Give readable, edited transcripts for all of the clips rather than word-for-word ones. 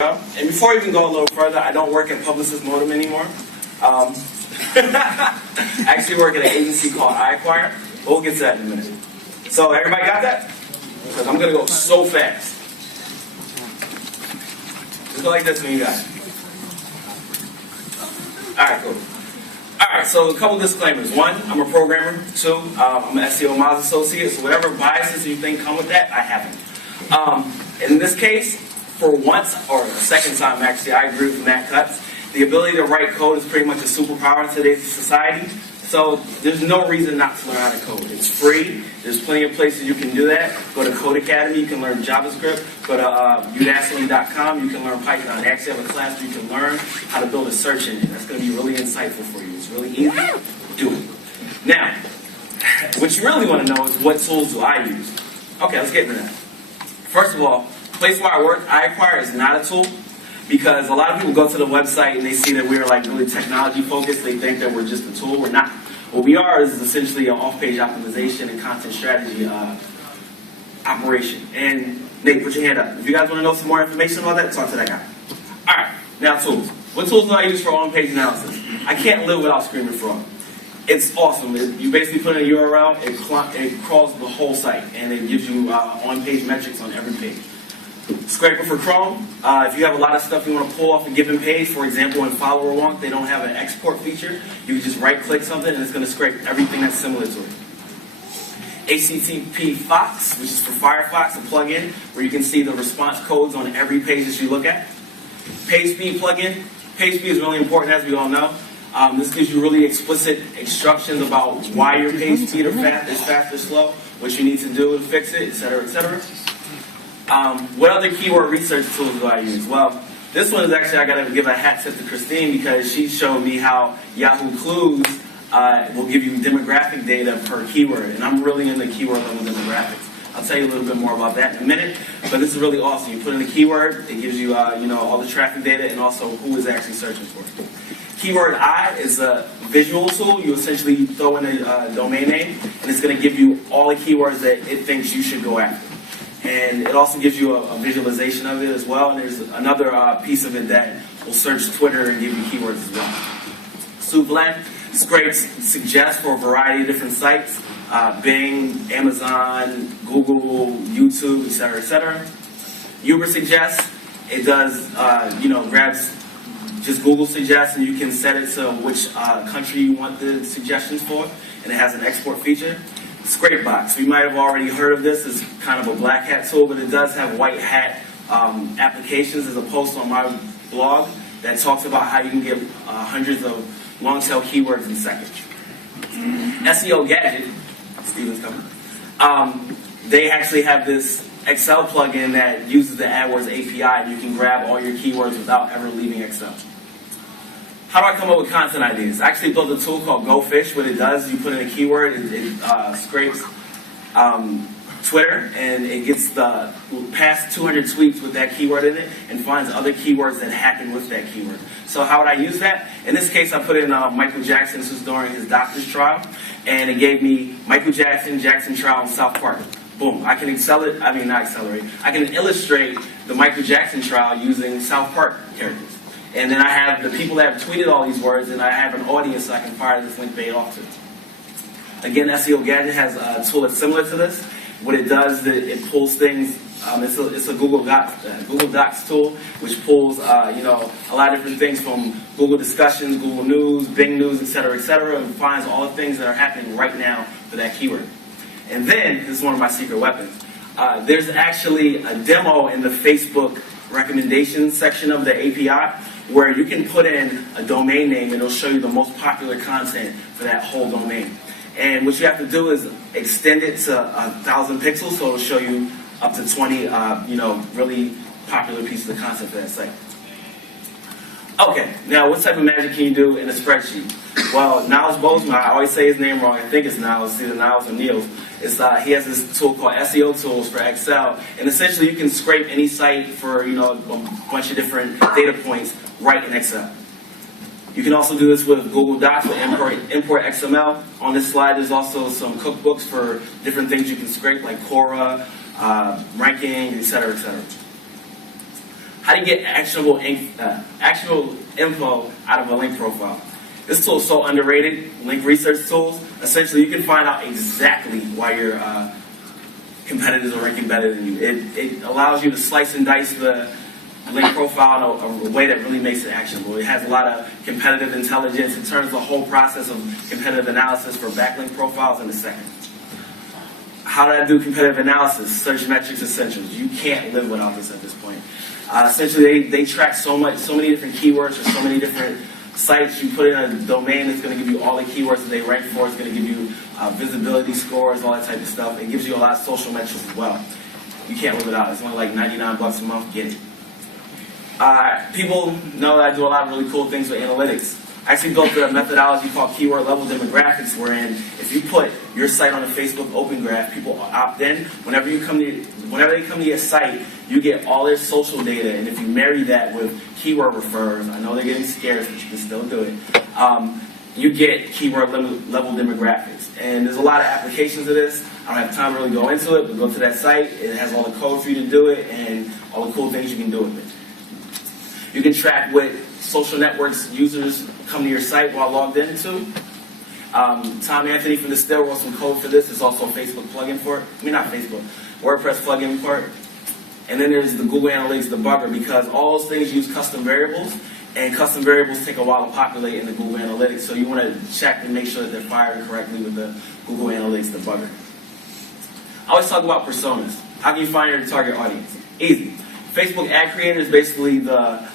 And before I even go a little further, I don't work at Publicis Modem anymore. I actually work at an agency called iAcquire. We'll get to that in a minute. So everybody got that? Because I'm going to go so fast. Just go like this when you got it. Alright, cool. Alright, so a couple disclaimers. One, I'm a programmer. Two, I'm an SEO Moz associate, so whatever biases you think come with that, I haven't. In this case, for once, or the second time actually, I agree with Matt Cutts. The ability to write code is pretty much a superpower in today's society. So there's no reason not to learn how to code. It's free. There's plenty of places you can do that. Go to Code Academy, you can learn JavaScript. Go to udacity.com, you can learn Python. They actually have a class where you can learn how to build a search engine. That's going to be really insightful for you. It's really easy. Do it. Now, what you really want to know is what tools do I use? Okay, let's get into that. First of all, the place where I work, iAcquire, is not a tool. Because a lot of people go to the website and they see that we're like really technology focused. They think that we're just a tool. We're not. What we are is essentially an off-page optimization and content strategy operation. And Nate, put your hand up. If you guys want to know some more information about that, talk to that guy. All right, now tools. What tools do I use for on-page analysis? I can't live without Screaming Frog. It's awesome. You basically put in a URL, it crawls the whole site, and it gives you on-page metrics on every page. Scraper for Chrome. If you have a lot of stuff you want to pull off a given page, for example, in Follower Wonk, they don't have an export feature. You can just right-click something and it's going to scrape everything that's similar to it. HTTP Fox, which is for Firefox, a plugin where you can see the response codes on every page that you look at. PageSpeed plugin. PageSpeed is really important, as we all know. This gives you really explicit instructions about why your page speed is fast or slow, what you need to do to fix it, etc., etc. What other keyword research tools do I use? Well, this one is actually, I got to give a hat tip to Christine because she showed me how Yahoo Clues will give you demographic data per keyword, and I'm really into keyword level demographics. I'll tell you a little bit more about that in a minute, but this is really awesome. You put in a keyword, it gives you all the traffic data and also who is actually searching for it. Keyword Eye is a visual tool. You essentially throw in a domain name, and it's going to give you all the keywords that it thinks you should go after. And it also gives you a visualization of it as well. And there's another piece of it that will search Twitter and give you keywords as well. Souffle scrapes suggest for a variety of different sites. Bing, Amazon, Google, YouTube, etc., etc. Uber suggests. It does, grabs just Google suggests, and you can set it to which country you want the suggestions for. And it has an export feature. Scrapebox. We might have already heard of this. It's kind of a black hat tool, but it does have white hat applications. There's a post on my blog that talks about how you can get hundreds of long-tail keywords in seconds. SEO Gadget, Steven's coming, they actually have this Excel plugin that uses the AdWords API, and you can grab all your keywords without ever leaving Excel. How do I come up with content ideas? I actually built a tool called GoFish. What it does, you put in a keyword, it scrapes Twitter, and it gets the past 200 tweets with that keyword in it, and finds other keywords that happen with that keyword. So how would I use that? In this case, I put in Michael Jackson. This was during his doctor's trial, and it gave me Michael Jackson, Jackson trial, and South Park. Boom. I can I can illustrate the Michael Jackson trial using South Park characters. And then I have the people that have tweeted all these words, and I have an audience so I can fire this link bait off to. Again, SEO Gadget has a tool that's similar to this. What it does is it pulls things. It's a Google Docs tool, which pulls a lot of different things from Google Discussions, Google News, Bing News, etc., and finds all the things that are happening right now for that keyword. And then, this is one of my secret weapons. There's actually a demo in the Facebook recommendations section of the API where you can put in a domain name and it'll show you the most popular content for that whole domain. And what you have to do is extend it to 1,000 pixels, so it'll show you up to 20, really popular pieces of content for that site. Okay, now what type of magic can you do in a spreadsheet? Well, Niles Bozeman, I always say his name wrong. I think it's Niles. It's either Niles or Niels. He has this tool called SEO Tools for Excel, and essentially you can scrape any site for a bunch of different data points right in Excel. You can also do this with Google Docs with import XML. On this slide, there's also some cookbooks for different things you can scrape, like Quora, ranking, etc., etc. How do you get actionable info out of a link profile? This tool is so underrated, link research tools. Essentially, you can find out exactly why your competitors are ranking better than you. It allows you to slice and dice the link profile in a way that really makes it actionable. It has a lot of competitive intelligence. It turns the whole process of competitive analysis for backlink profiles into seconds. How did I do competitive analysis? Search metrics essentials. You can't live without this at this point. Essentially, they track so many different keywords for so many different sites. You put in a domain that's going to give you all the keywords that they rank for. It's going to give you visibility scores, all that type of stuff. It gives you a lot of social metrics as well. You can't live without it. It's only like $99 a month. Get it. People know that I do a lot of really cool things with analytics. I actually built a methodology called keyword level demographics, wherein if you put your site on a Facebook Open Graph, people opt in. Whenever they come to your site, you get all their social data, and if you marry that with keyword referrers, I know they're getting scarce, but you can still do it. You get keyword level demographics, and there's a lot of applications of this. I don't have time to really go into it, but go to that site. It has all the code for you to do it, and all the cool things you can do with it. You can track what social networks users come to your site while logged into. Tom Anthony from Distill wrote some code for this. There's also a Facebook plugin for it. I mean, not Facebook, WordPress plugin for it. And then there's the Google Analytics debugger, because all those things use custom variables, and custom variables take a while to populate in the Google Analytics. So you want to check and make sure that they're firing correctly with the Google Analytics debugger. I always talk about personas. How can you find your target audience? Easy. Facebook Ad Creator is basically the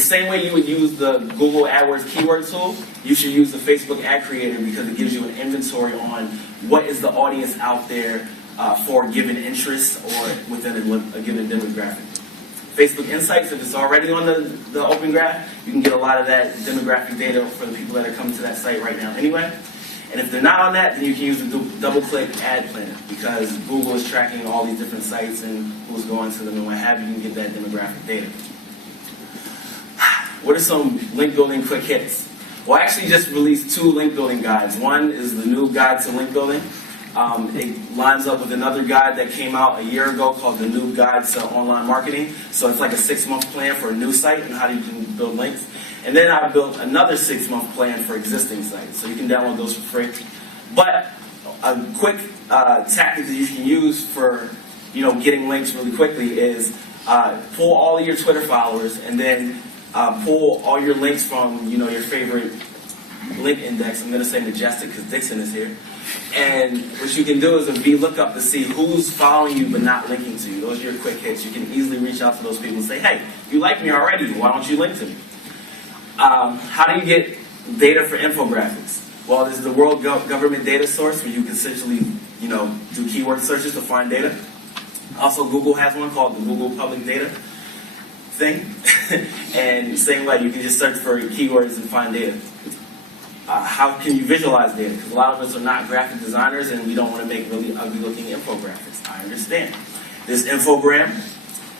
same way you would use the Google AdWords keyword tool. You should use the Facebook Ad Creator, because it gives you an inventory on what is the audience out there for a given interest or within a given demographic. Facebook Insights, if it's already on the Open Graph, you can get a lot of that demographic data for the people that are coming to that site right now anyway. And if they're not on that, then you can use the double-click ad planner, because Google is tracking all these different sites and who's going to them and what have you. You can get that demographic data. What are some link building quick hits? Well, I actually just released 2 link building guides. One is the new guide to link building. It lines up with another guide that came out a year ago called the new guide to online marketing. So it's like a 6-month plan for a new site and how you can build links. And then I built another 6-month plan for existing sites. So you can download those for free. But a quick tactic that you can use for getting links really quickly is pull all of your Twitter followers, and then pull all your links from your favorite link index. I'm going to say Majestic because Dixon is here. And what you can do is a VLOOKUP to see who's following you but not linking to you. Those are your quick hits. You can easily reach out to those people and say, hey, you like me already. Why don't you link to me? How do you get data for infographics? Well, there's the World Government Data Source, where you can essentially do keyword searches to find data. Also, Google has one called the Google Public Data thing. And same way, you can just search for keywords and find data. How can you visualize data? Because a lot of us are not graphic designers, and we don't want to make really ugly-looking infographics. I understand. There's Infogram.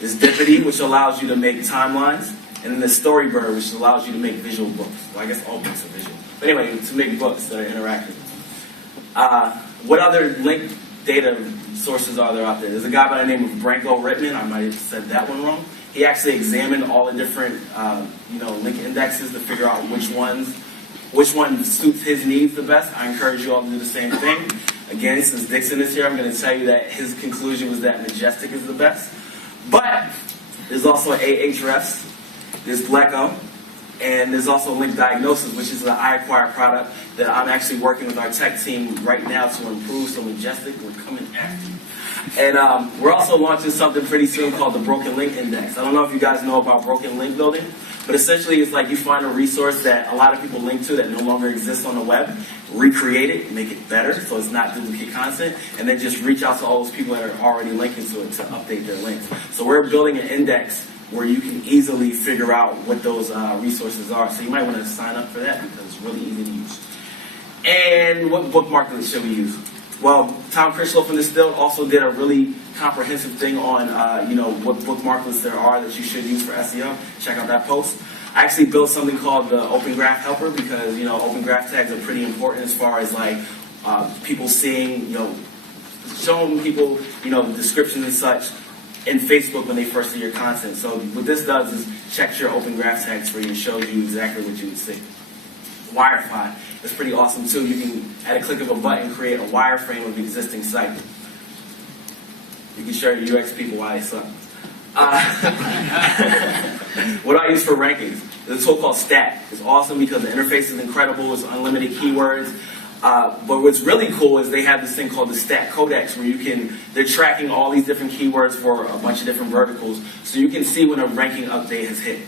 There's Dippity, which allows you to make timelines. And then there's Storybird, which allows you to make visual books. Well, I guess all books are visual. But anyway, to make books that are interactive. What other link data sources are there out there? There's a guy by the name of Branko Rittman. I might have said that one wrong. He actually examined all the different link indexes to figure out which one suits his needs the best. I encourage you all to do the same thing. Again, since Dixon is here, I'm going to tell you that his conclusion was that Majestic is the best. But there's also Ahrefs, there's Bleco, and there's also Link Diagnosis, which is an iAcquire product that I'm actually working with our tech team right now to improve. So Majestic, we're coming after you. And we're also launching something pretty soon called the Broken Link Index. I don't know if you guys know about broken link building, but essentially it's like you find a resource that a lot of people link to that no longer exists on the web, recreate it, make it better so it's not duplicate content, and then just reach out to all those people that are already linking to it to update their links. So we're building an index where you can easily figure out what those resources are. So you might want to sign up for that because it's really easy to use. And what bookmark list should we use? Well, Tom Critchlow from Distill also did a really comprehensive thing on what bookmark lists there are that you should use for SEO. Check out that post. I actually built something called the Open Graph Helper because Open Graph tags are pretty important as far as like people seeing showing people descriptions and such in Facebook when they first see your content. So what this does is checks your open graph tags for you and shows you exactly what you would see. Wirefly is pretty awesome too. You can, at a click of a button, create a wireframe of the existing site. You can show your UX people why they suck. What do I use for rankings? There's a tool called Stat. It's awesome because the interface is incredible. It's unlimited keywords. But what's really cool is they have this thing called the Stat Codex where they're tracking all these different keywords for a bunch of different verticals. So you can see when a ranking update has hit.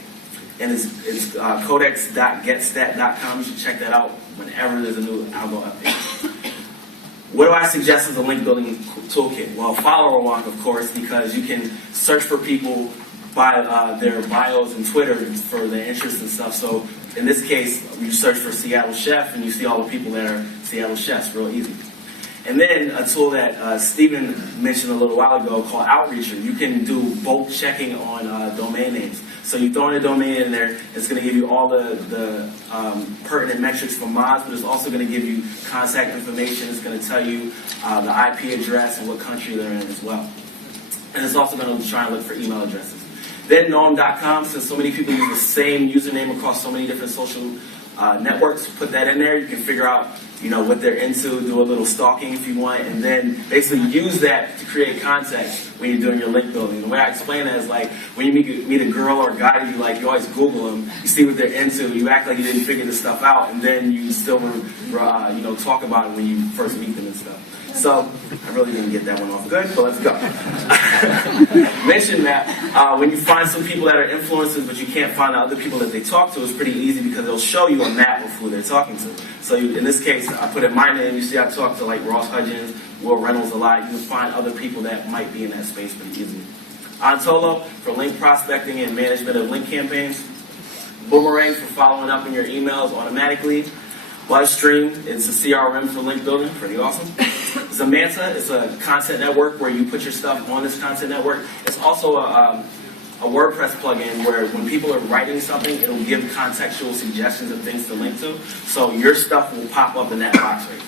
And it's codex.getstat.com. You should check that out whenever there's a new algo update. What do I suggest as a link building toolkit? Well, follower walk, of course, because you can search for people by their bios and Twitter for their interests and stuff. So in this case, you search for Seattle Chef and you see all the people that are Seattle Chefs, real easy. And then a tool that Stephen mentioned a little while ago called Outreacher. You can do bulk checking on domain names. So you throw in a domain in there, it's going to give you all the pertinent metrics for mods, but it's also going to give you contact information. It's going to tell you the IP address and what country they're in as well. And it's also going to try and look for email addresses. Then Norm.com, since so many people use the same username across so many different social networks, put that in there. You can figure out what they're into, do a little stalking if you want, and then basically use that to create context when you're doing your link building. The way I explain that is like when you meet a girl or a guy that you like, you always Google them, you see what they're into, you act like you didn't figure this stuff out, and then you still talk about it when you first meet them and stuff. So I really didn't get that one off good, but let's go. Mention that when you find some people that are influencers, but you can't find the other people that they talk to, it's pretty easy because they'll show you a map of who they're talking to. So in this case, I put in my name. You see, I talk to like Ross Hudgens, Will Reynolds a lot. You can find other people that might be in that space pretty easily. Ontolo for link prospecting and management of link campaigns. Boomerang for following up on your emails automatically. Buzzstream, it's a CRM for link building, pretty awesome. Zamanta is a content network where you put your stuff on this content network. It's also a WordPress plugin where when people are writing something, it'll give contextual suggestions of things to link to. So your stuff will pop up in that box right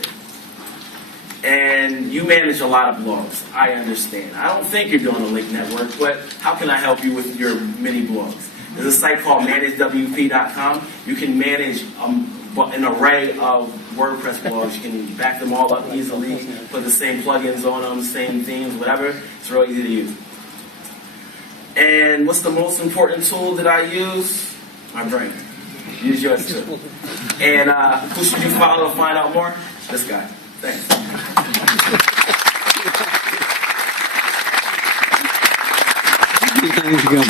there. And you manage a lot of blogs. I understand. I don't think you're doing a link network, but how can I help you with your mini blogs? There's a site called managewp.com. You can manage an array of WordPress blogs. You can back them all up easily, put the same plugins on them, same themes, whatever. It's real easy to use. And what's the most important tool that I use? My brain. Use yours too. And who should you follow to find out more? This guy. Thanks. Thank you.